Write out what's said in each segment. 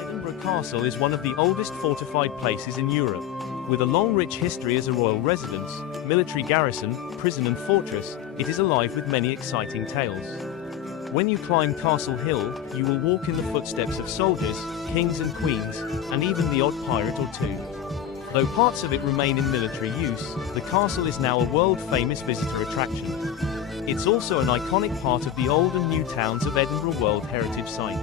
Edinburgh Castle is one of the oldest fortified places in Europe. With a long rich history as a royal residence, military garrison, prison and fortress, it is alive with many exciting tales. When you climb Castle Hill, you will walk in the footsteps of soldiers, kings and queens, and even the odd pirate or two. Though parts of it remain in military use, the castle is now a world-famous visitor attraction. It's also an iconic part of the old and new towns of Edinburgh World Heritage Site.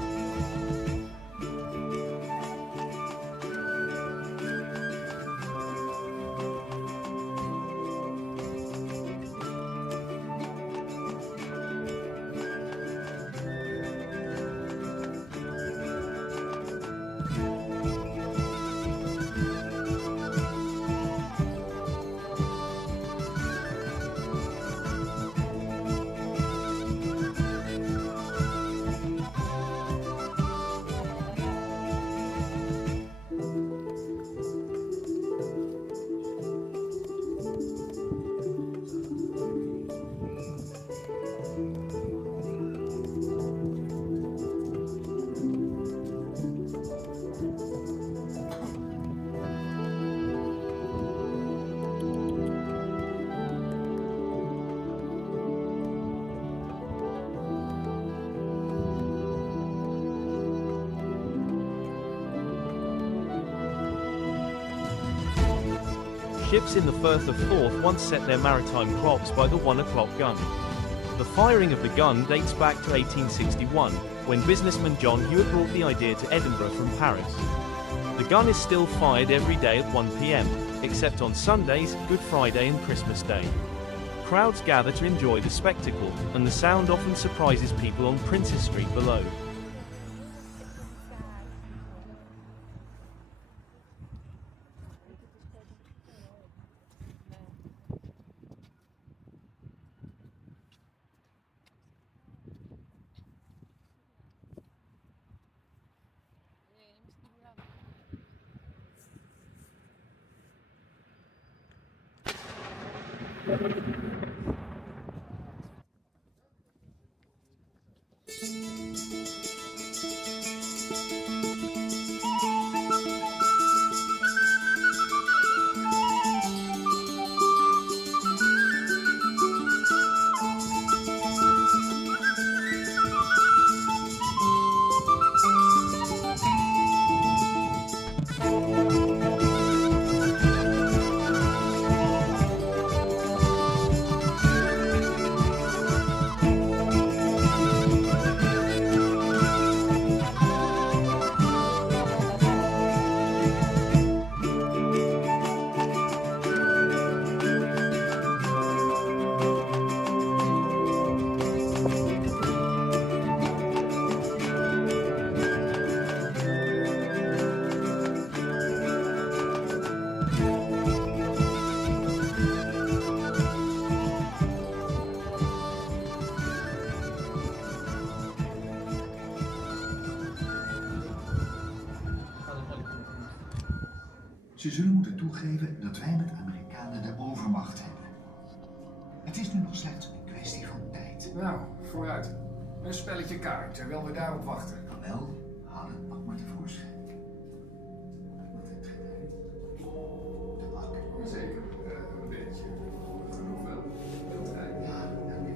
Ships in the Firth of Forth once set their maritime clocks by the 1 o'clock gun. The firing of the gun dates back to 1861, when businessman John Hewitt brought the idea to Edinburgh from Paris. The gun is still fired every day at 1 p.m., except on Sundays, Good Friday and Christmas Day. Crowds gather to enjoy the spectacle, and the sound often surprises people on Princes Street below. Ze zullen moeten toegeven dat wij met Amerikanen de overmacht hebben. Het is nu nog slechts een kwestie van tijd. Nou, vooruit. Een spelletje kaart, terwijl we daarop wachten. Wel, haal het pak maar tevoorschijn. Wat hebt gij? Tabak. Zeker, een beetje. Genoeg wel. Ja, dank u.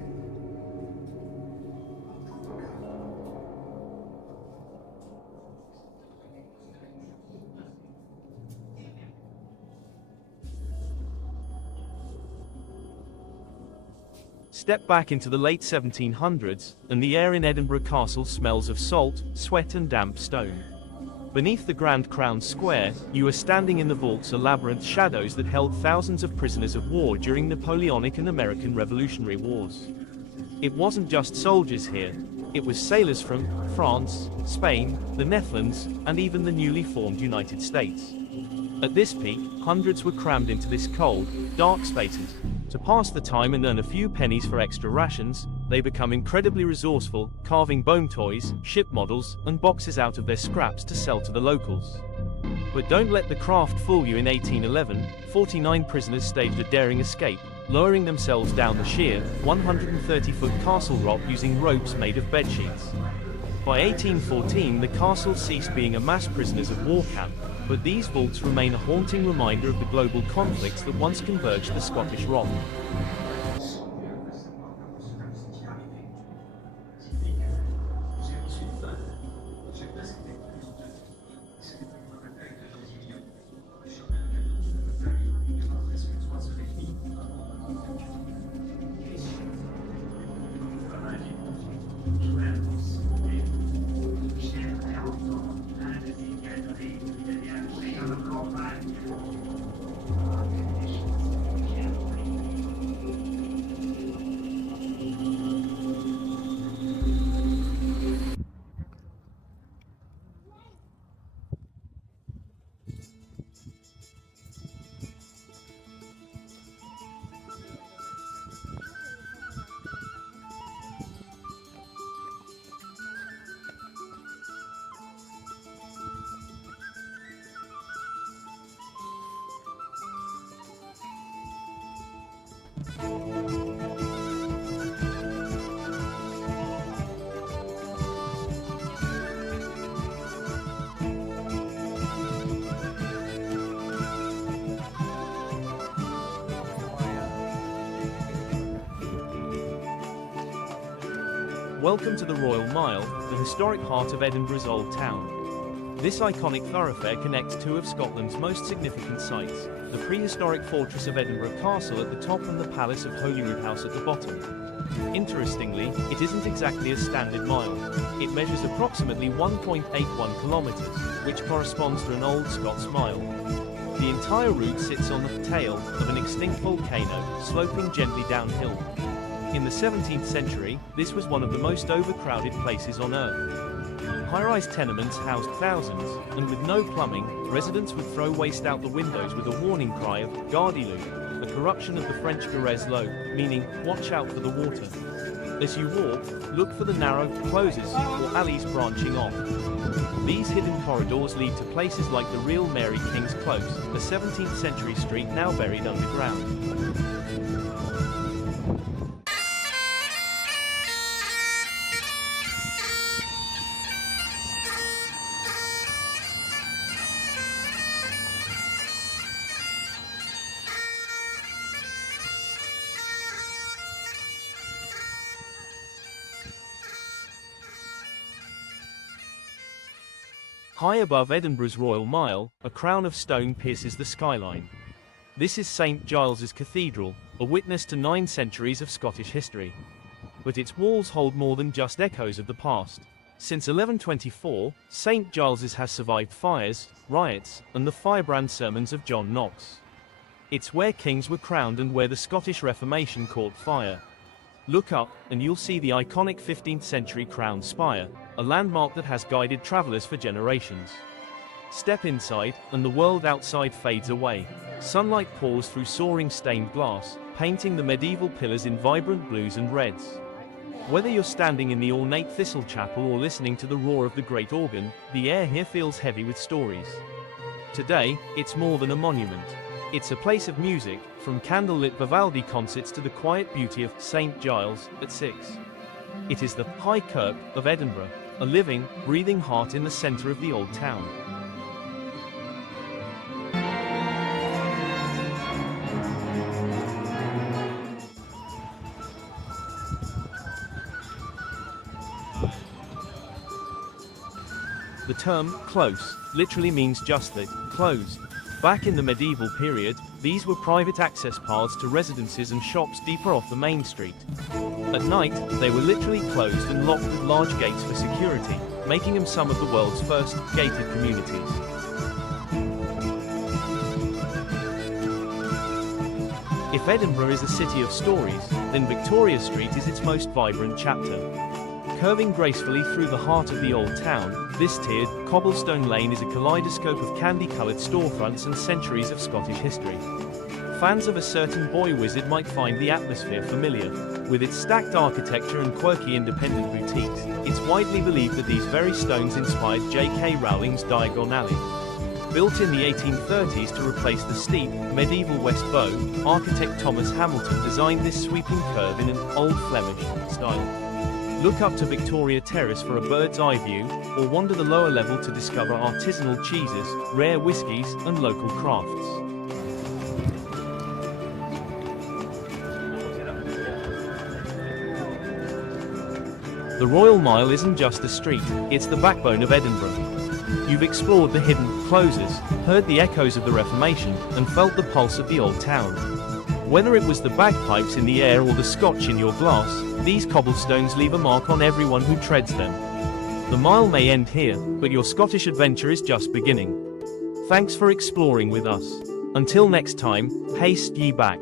Step back into the late 1700s, and the air in Edinburgh Castle smells of salt, sweat and damp stone. Beneath the Grand Crown Square, you are standing in the vaults, a labyrinth shadows that held thousands of prisoners of war during Napoleonic and American Revolutionary Wars. It wasn't just soldiers here, it was sailors from France, Spain, the Netherlands, and even the newly formed United States. At this peak, hundreds were crammed into this cold, dark spaces. To pass the time and earn a few pennies for extra rations, they become incredibly resourceful, carving bone toys, ship models, and boxes out of their scraps to sell to the locals. But don't let the craft fool you. In 1811, 49 prisoners staged a daring escape, lowering themselves down the sheer, 130-foot castle rock using ropes made of bedsheets. By 1814, the castle ceased being a mass prisoners of war camp, but these vaults remain a haunting reminder of the global conflicts that once converged the Scottish Rock. Welcome to the Royal Mile, the historic heart of Edinburgh's Old Town. This iconic thoroughfare connects two of Scotland's most significant sites, the prehistoric fortress of Edinburgh Castle at the top and the Palace of Holyrood House at the bottom. Interestingly, it isn't exactly a standard mile. It measures approximately 1.81 kilometers, which corresponds to an Old Scots mile. The entire route sits on the tail of an extinct volcano, sloping gently downhill. In the 17th century, this was one of the most overcrowded places on Earth. High-rise tenements housed thousands, and with no plumbing, residents would throw waste out the windows with a warning cry of "Gardez-l'eau," a corruption of the French "Garez l'eau," meaning "watch out for the water." As you walk, look for the narrow closes or alleys branching off. These hidden corridors lead to places like the real Mary King's Close, a 17th century street now buried underground. High above Edinburgh's Royal Mile, a crown of stone pierces the skyline. This is St. Giles's Cathedral, a witness to 9 centuries of Scottish history. But its walls hold more than just echoes of the past. Since 1124, St. Giles's has survived fires, riots, and the firebrand sermons of John Knox. It's where kings were crowned and where the Scottish Reformation caught fire. Look up, and you'll see the iconic 15th century crown spire, a landmark that has guided travelers for generations. Step inside, and the world outside fades away. Sunlight pours through soaring stained glass, painting the medieval pillars in vibrant blues and reds. Whether you're standing in the ornate Thistle Chapel or listening to the roar of the great organ, the air here feels heavy with stories. Today, it's more than a monument. It's a place of music, from candlelit Vivaldi concerts to the quiet beauty of St. Giles at 6. It is the High Kirk of Edinburgh, a living, breathing heart in the centre of the old town. The term close literally means just that, close. Back in the medieval period, these were private access paths to residences and shops deeper off the main street. At night, they were literally closed and locked with large gates for security, making them some of the world's first gated communities. If Edinburgh is a city of stories, then Victoria Street is its most vibrant chapter. Curving gracefully through the heart of the old town, this tiered, cobblestone lane is a kaleidoscope of candy-coloured storefronts and centuries of Scottish history. Fans of a certain boy wizard might find the atmosphere familiar. With its stacked architecture and quirky independent boutiques, it's widely believed that these very stones inspired J.K. Rowling's Diagon Alley. Built in the 1830s to replace the steep, medieval West Bow, architect Thomas Hamilton designed this sweeping curve in an Old Flemish style. Look up to Victoria Terrace for a bird's-eye view, or wander the lower level to discover artisanal cheeses, rare whiskies, and local crafts. The Royal Mile isn't just a street, it's the backbone of Edinburgh. You've explored the hidden closes, heard the echoes of the Reformation, and felt the pulse of the old town. Whether it was the bagpipes in the air or the scotch in your glass, these cobblestones leave a mark on everyone who treads them. The mile may end here, but your Scottish adventure is just beginning. Thanks for exploring with us. Until next time, haste ye back.